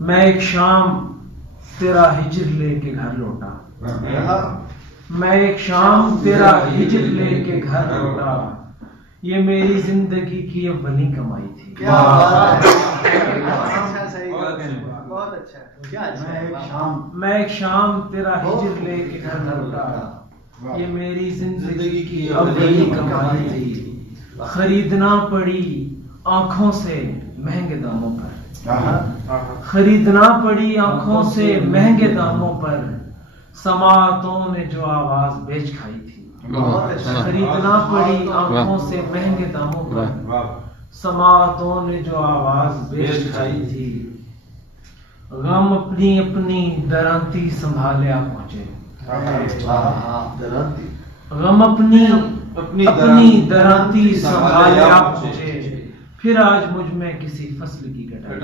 میں ایک شام تیرا ہجر لے کے گھر لوٹا، میں ایک شام تیرا ہجر لے کے گھر لوٹا، یہ میری زندگی کی اولی کمائی تھی۔ میں ایک شام تیرا ہجر لے کے گھر لوٹا، یہ میری زندگی کی اولی کمائی تھی۔ خریدنا پڑی آنکھوں سے مہنگے داموں پر، خریدنا پڑی آنکھوں سے مہنگے داموں پر، سماعتوں نے جو آواز بیچ کھائی تھی۔ خریدنا پڑی آنکھوں سے مہنگے داموں پر، سماعتوں نے جو آواز بیچ کھائی تھی۔ غم اپنی اپنی درانتی سنبھالے آپ پہنچے، غم اپنی درانتی سنبھالے آپ پہنچے، پھر آج مجھ میں کسی فصل کی کٹائی۔